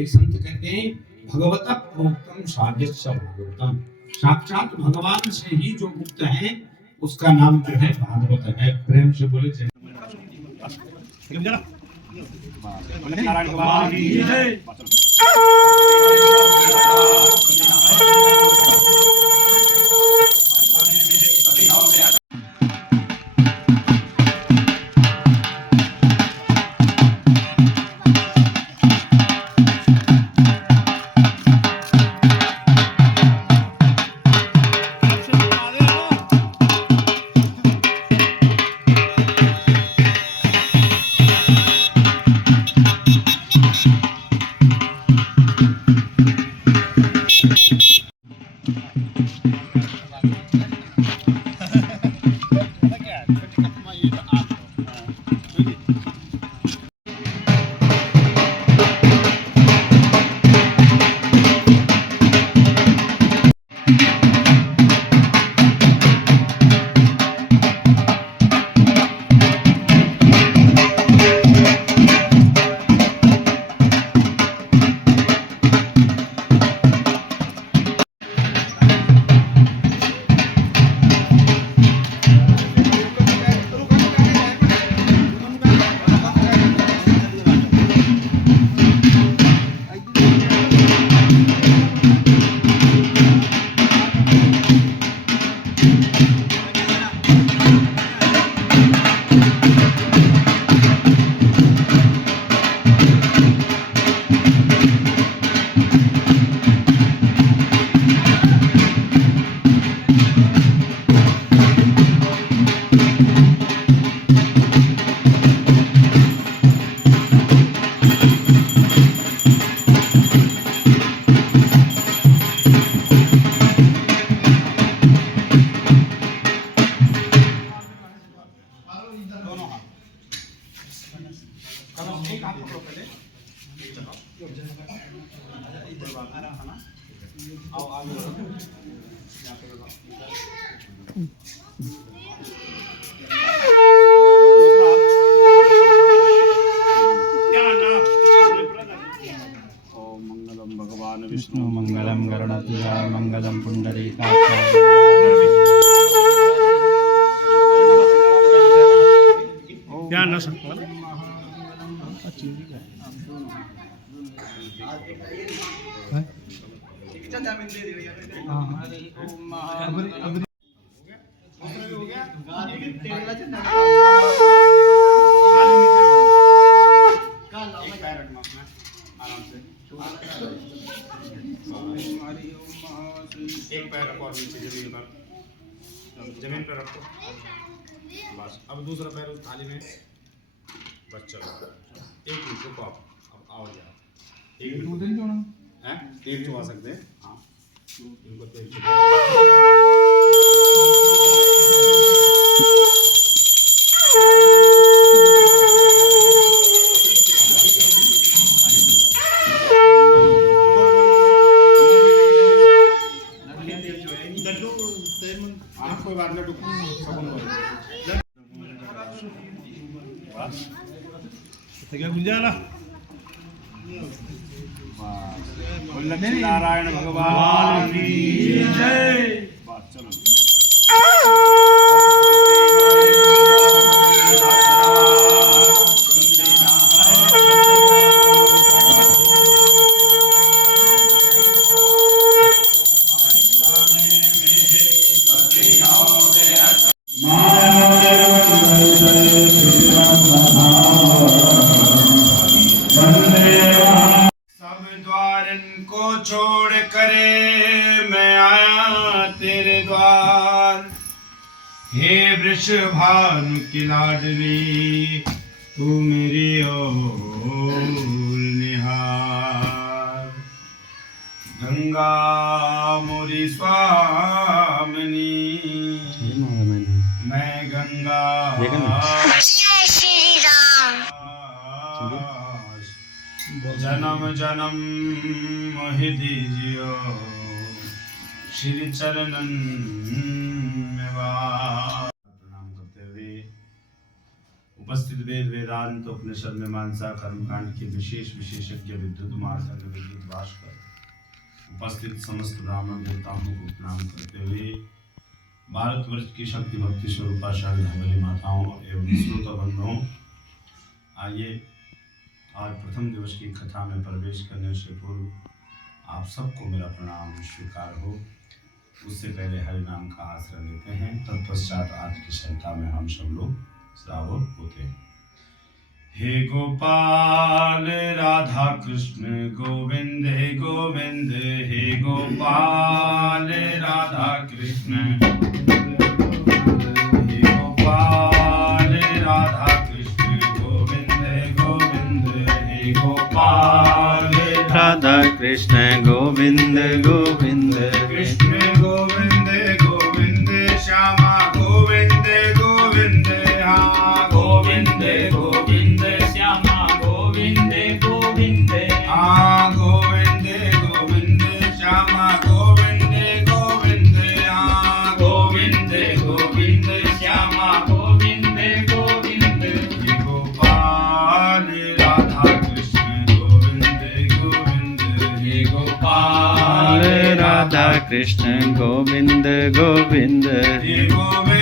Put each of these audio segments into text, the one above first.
एक संत कहते हैं भगवता प्रोक्तम साध्यस्य भागवतम, साक्षात भगवान से ही जो मुक्त है उसका नाम जो है भागवत है। प्रेम से बोले जय नारायण भगवान की जय। विष्णु मंगलम गरुड़ध्वज मंगलम पुंडरीकाक्ष। ध्यान न सकता एक पैर रखो और नीचे जमीन पर रखो बस। अब दूसरा पैर उस थाली में बस। चलो एक मिनट रुको, अब आओ जाओ। एक मिनट हैं, तेल चुवा सकते हैं। हाँ इनको तेल कोई बात नहीं गुंजाला लक्ष्मी नारायण भगवान की जय। चलो को छोड़ करे मैं आया तेरे द्वार। हे वृषभानु की लाडली तू मेरी ओर निहार। गंगा मोरी स्वामिनी मैं गंगा जन्म जन्म मोहि दीजियो श्री चरणन में प्रणाम करते हुए उपस्थित वेद वेदांत उपनिषद मीमांसा कर्मकांड के विशेष विशेषज्ञ विद्युत मार्ग विद्युत भास्कर उपस्थित समस्त ब्राह्मण देवताओं को प्रणाम करते हुए भारतवर्ष की शक्ति भक्ति स्वरूपा शाली माताओं एवं श्रोता बंधुओं, आइए आज प्रथम दिवस की कथा में प्रवेश करने से पूर्व आप सबको मेरा प्रणाम स्वीकार हो। उससे पहले हरि नाम का आश्रय लेते हैं, तत्पश्चात आज की संहिता में हम सब लोग श्रावण होते हैं। हे गोपाल राधा कृष्ण गोविंद हे गोविंद, हे गोपाल राधा कृष्ण हे गोपाल राधा कृष्ण गोविंद गोविंद, हे गोपाल राधा कृष्ण गोविंद गोविंद, कृष्ण गोविंद गोविंद श्यामा गोविंद गोविंद, हाँ गोविंद गोविंद श्यामा गोविंद गोविंद, हाँ गोविंद गोविंद श्यामा गोविंद गोविंद, हाँ गोविंद गोविंद श्यामा गोविंद गोविंद, हे गोपाल राधा कृष्ण गोविंद गोविंद, हे गोपाल राधा कृष्ण गोविंद गोविंद, हे गोविंद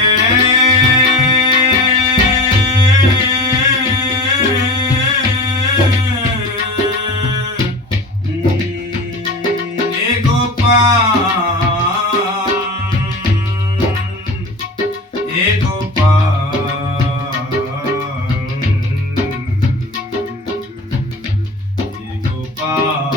हे गोपाल हे गोपाल हे गोपाल,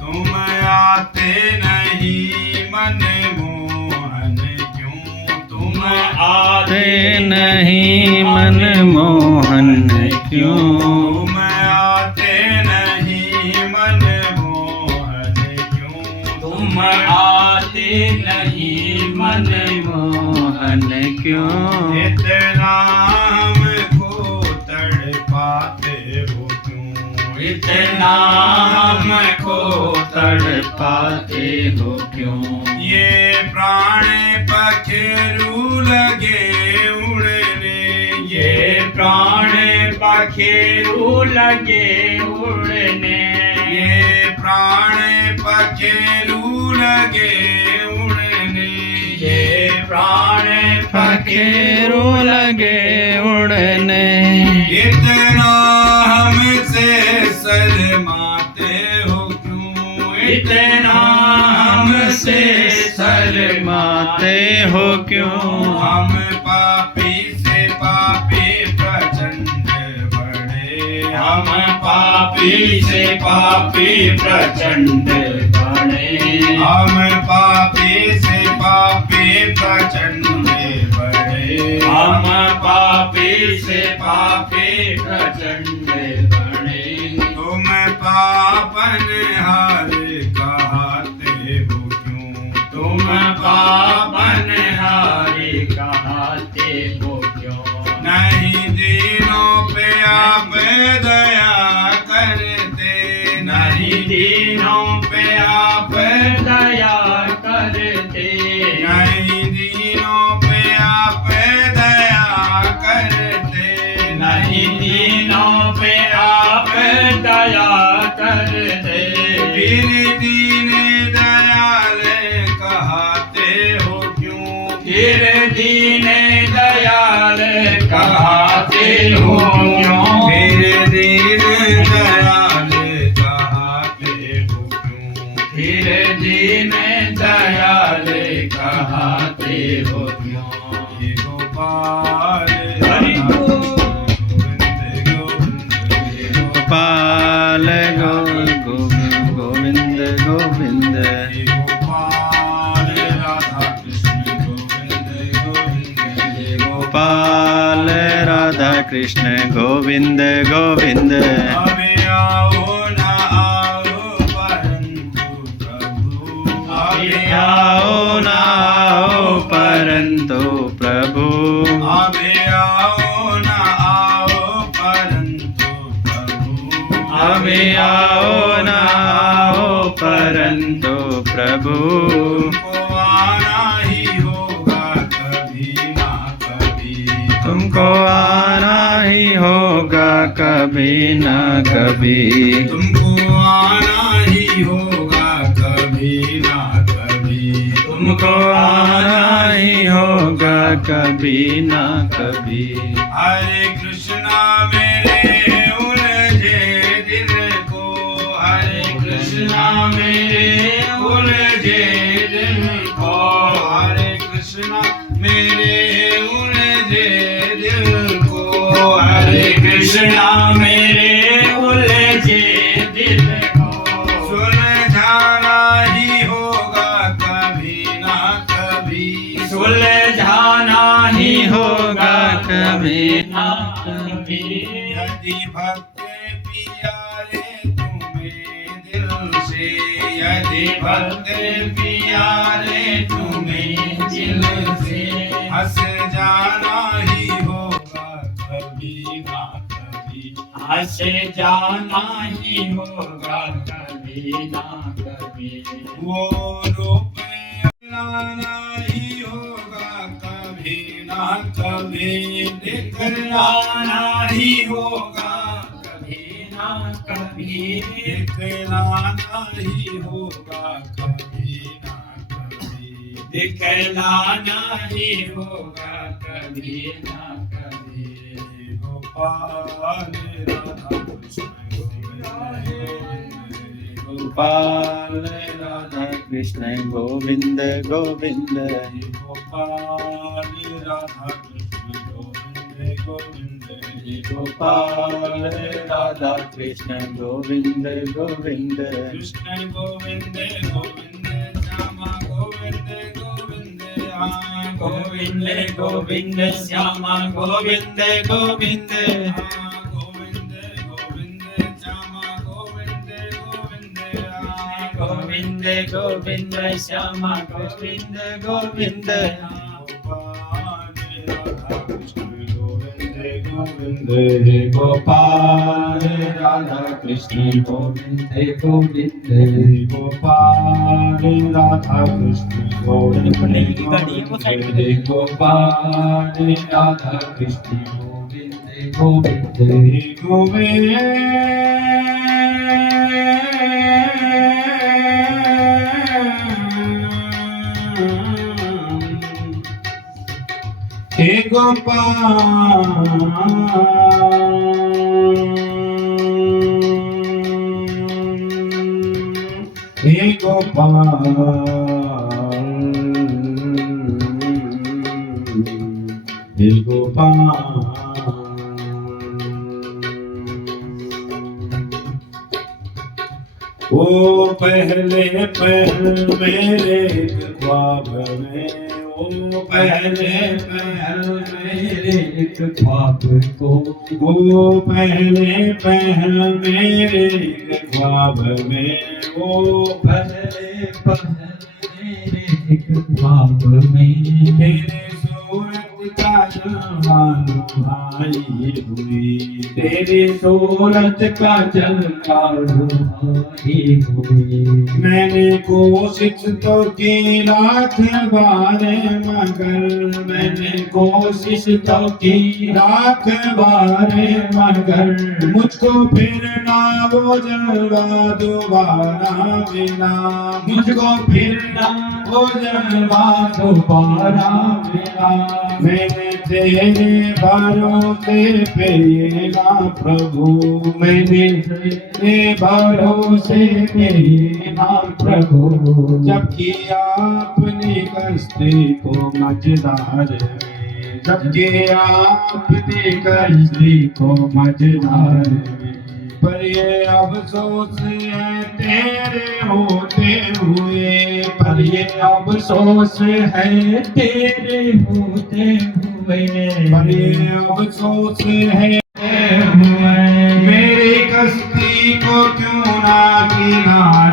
तुम आते नहीं मन मोहन क्यों, तुम आते नहीं मन मोहन क्यों, तुम आते नहीं मन मोहन क्यों, तुम आते नहीं मन मोहन क्यों, इतना हमको तड़पाते हो क्यों, इतना हमको तड़पाते हो क्यों, ये प्राण पखेरु लगे उड़ने, ये प्राण पखेरु लगे उड़ने, ये प्राण पखेरु लगे उड़ने, ये प्राण पखेरु लगे उड़ने, इतना हमसे शर्माते हो क्यों, इतना हमसे शर्माते हो क्यों, हम पापी से पापी प्रचंड बड़े, हम पापी से पापी प्रचंड बड़े, हम पापी से पापी प्रचंड बड़े, हम पापी से पापी प्रचंड बड़े, तुम पापन हार कहते हो क्यों, तुम पावन हारी कहते हो क्यों, नहीं दीनों पे आप दया करते, नहीं दीनों पे आप दया करते, नहीं दीनों पे आप दया करते, नहीं दीनों पे आप दया करते, फिर दीन दयाल कहते हो क्यों, फिर दीन दयाल कहते हो क्यों, फिर दीन दयाल कहते हो क्यों, फिर दीन दयाल कहते हो क्यों, हे गोपाल हरि बोल। गोविंद गोविंद, हे गोपाल गोविंद गोविंद, हे गोपाल राधा कृष्ण गोविंद गोविंद, हे गोपाल राधा कृष्ण गोविंद गोविंद, अबे आओ ना आओ परंतु प्रभु, अबे आओ ना आओ परंतु प्रभु, अबे आओ ना आओ परंतु प्रभु, अबे आओ ना आओ परंतु प्रभु, तुमको आना ही होगा कभी, कभी न कभी। तुमको आना ही होगा कभी ना कभी। तुमको आना ही होगा कभी न कभी। हरे कृष्णा मेरे उलझे दिल को, हरे कृष्णा मेरे उलझे दिल को, हरे कृष्णा मेरे उलझे दिल को, हरे कृष्णा मेरे उलझे दिल को। सुलझाना ही होगा कभी ना कभी। सुलझाना ही होगा कभी न कभी। यदि भक्त प्यारे तुम्हें दिल से, यदि भक्त प्यारे तुम्हें दिल से, हंस जाना ही होगा कभी ना कभी। हंस जाना ही होगा कभी न कभी। वो रूप लाना ही होगा कभी ना कभी। दिखलाना ही होगा कभी न कभी। दिखलाना ही होगा कभी ना कभी। दिखलाना ही होगा कभी न कभी। गोपाल राधा कृष्ण गोपाल राधा कृष्ण गोविंद गोविंद। गोपाल राधा कृष्ण गोविंद गोविंद। गोपाल राधा कृष्ण गोविंद गोविंद। कृष्ण गोविंद गोविंद श्यामा गोविंद गोविंद। गोविंद गोविंद श्यामा गोविंद गोविंद। गोविंद गोविंद श्यामा गोविंद गोविंद। गोविंद गोविंद श्यामा गोविंद गोविंद। गोपाल राधा कृष्ण गोविंद गोविंद। गोपाल राधा कृष्ण गोविंद गोविंद। गोपाल राधा कृष्ण गोविंद गोविंद। हे गोपाल, हे गोपाल, हे गोपाल। ओ पहले मेरे ख्वाब में, ओ पहले मेरे ख्वाब को, ओ पहले मेरे ख्वाब में, ओ पहले मेरे ख्वाब में तेरे सूरत का जलवान भाई हुई, तेरी सूरत का जलवान भाई हुई। मैंने कोशिश तो की लाख बार मगर, मैंने कोशिश तो की लाख बार मगर, मुझको फिर ना वो जलवा दोबारा मिला, मुझको फिर ना वो जलवा दोबारा मिला। मैंने तेरे भरोसे पे ना प्रभु, मैंने तेरे भरोसे पे ना प्रभु, जबकि आपने कश्ती को मझधार में, जबकि आपने कश्ती को मझधार में, पर ये अफसोस है तेरे होते हुए, पर ये अफसोस है तेरे होते हुए, पर ये अफसोस है मेरी कश्ती को क्यों ना किनारे